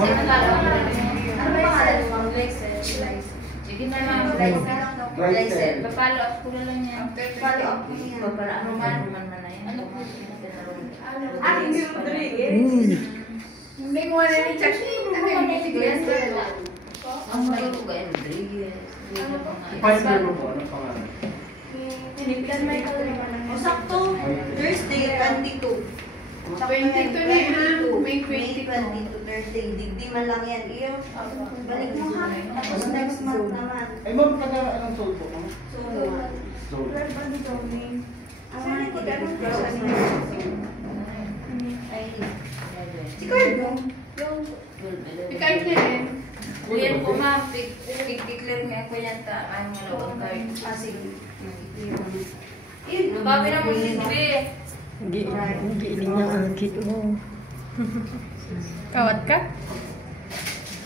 Glycel. Ano ba pangalan mo? Glycel. Sige na ma'am. Glycel. Papalo up ko na lang yan. Papalo up ko yan. Roman man na yan. Ano po? Hindi Rodriguez. Hindi mo na rin check. Ano yung Glycel? Ang may ko ba yung Rodriguez? Ipahintay mo po, anong pangalan? Tiniglan may kalima lang. Sakto, Thursday, 22. 22 na yun. May 22. Thursday. Digdi man lang yan. Iyo, balik mo ha. Tapos next month naman. Ay, ma'am, anong soul po, ma'am? So, Soul. ang mga nagkikita ay, si Cardo. Ikaw din. Kuya po ma'am, pig-declare nga ako yan ta. Ay, malawag card. Sige. Babi na mo silbi. Hindi niya ang mo. Kawat ka?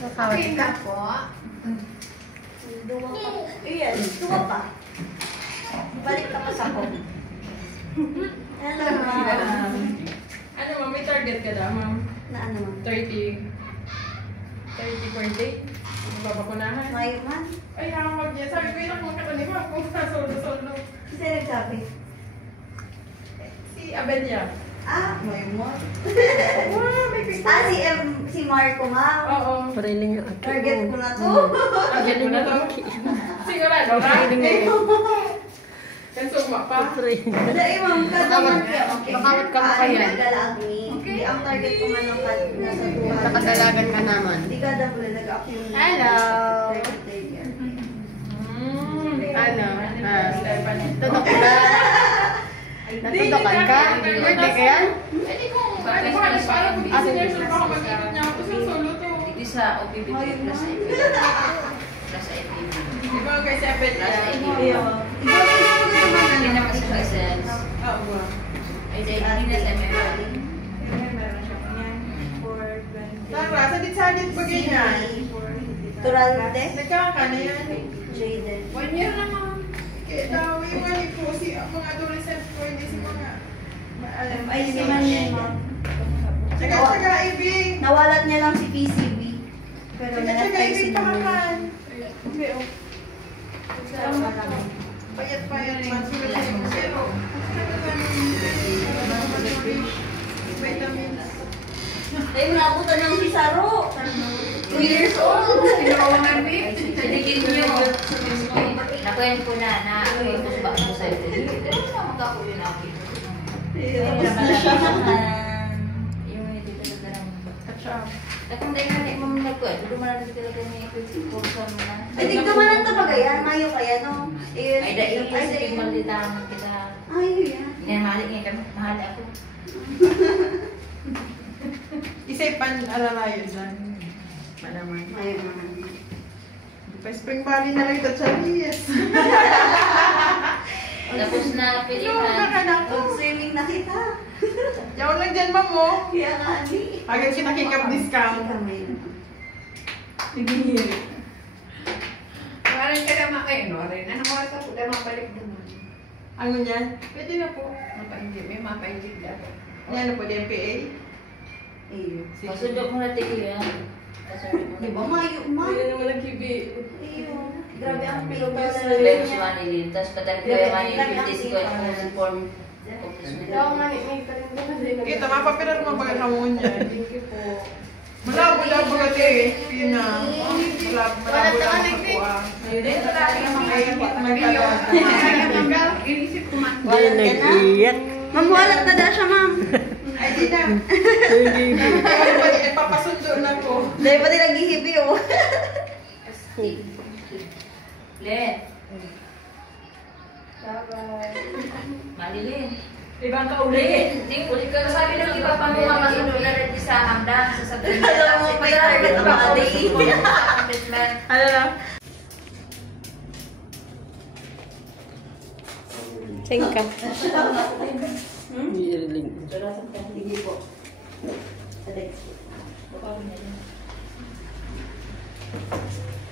Kawat Okay ka? na po. Iyan, tuwa pa. Balik ka pa sa ko. Hello, ma'am. Ano ma'am, may target ka na ma'am? Na ano, ma'am? 30 per day? Babakunahan? Mayo man? Ay, hamag niya. Sabi ko yun ako makatalima kung solo-solo. Kasi nagsabi. Si Abelia. Mayo mo. Wow, may picture. Si Marco, ma'am. Oo. Pareling yung aki Target ko na to. Target mo na to. Sigurado ka? Kansuma pa. Dahil ma'am, kasama ka. Makawat ka mo kaya. Nagalaag ni. Ang target ko man ng nasa 200. Nakadalagan ka naman. Hindi ka double nag-accumulate. Hello. Ano? Tudok ka? Natudokan ka? Birthday ka yan? Pwede kong Ano ba? Parang kung senior siya baka mag-ikot niya ako sa solo to. Hindi sa OPPT plus IPP. Plus IPP. Di ba guys, si Abelia? Iyo. Hindi naman sa license. Oo. Ay, dahil hindi na sa MFL. Tara, sadit-sadit ba ganyan? Turalde. Nagkakana yan. Jaden. 1 year na ma'am. Kaya daw, yung ano po, si mga adolescents po, hindi si mga maalam. Ay, si Manin, ma'am. Tsaga, Ibig. Nawalat niya lang si PCB. Pero Tsaga, nanatay si Ibig, Manin. pahakan. Okay, oh. Payat-payat man. Sulit sa yung pero. Vitamins. Ay, nabutan ng si Saro. 2 years old. Pinigil nyo. Nakuyan ko na ipos ba ko sa'yo. Pero na magkakuyo na ako. Tapos na siya. Yung dito na lang. Catch up. Kung dahil na mo nagkuhan, doon mo na dito talaga may kursa mo na. Ay, tignan mo lang ito bagayan. Mayo kaya, no? Ay, dahil isipin malitahan kita. Ay, yan. Inamalik nga kami, mahal ako. Isa'y pan-alalayo dyan. Malaman. Mayo naman. Pa Spring Valley na lang ito sa Lies. Tapos na Ano, pilihan. kakanak ko. Mag-swimming na kita. Yaw lang dyan, ma'am, mo. Kaya nga, ani. Agad kita kick-up discount. Kami. Tigil. Parang ka na makain, no? Rin. Ano ko sa puta mabalik naman. Ano yan? Pwede na po. Mapaindig. May mapaindig na ako. Yan po, DMPA. Iyo. Masundok mo na tigil yan. Di ba, mayo, mayo. Pwede naman nag-kibi. Iyo. Grabe ang pilota na Pero rin si niya. Manilin, tapos patag ko yung Manilin, 50 ko yung form. Ikaw nga, may kalimbukan din. Ito, mapapilar mo ba ka mo dyan? Thank you po. Malabo-labo ka te. Pina. Malabo-labo ka po ah. Dito lagi yung mga Magkala. Inisip ko man. Hindi nag-iyak. Ma'am, walat na daw siya, ma'am. Ay, di na. Papasundo na po. Dahil pa din nag-ihibi, oh. Len, Bye-bye. Manilin. Ibang kauli. Hindi, ulit ka sabi ng iba pa mga masundo na rin sa hamdan, sa sabihin. Alam mo, may target ang mga day. Ano na? Sing ka. Hiriling. Hindi po. Alex.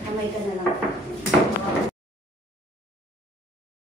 Kamay ka na lang.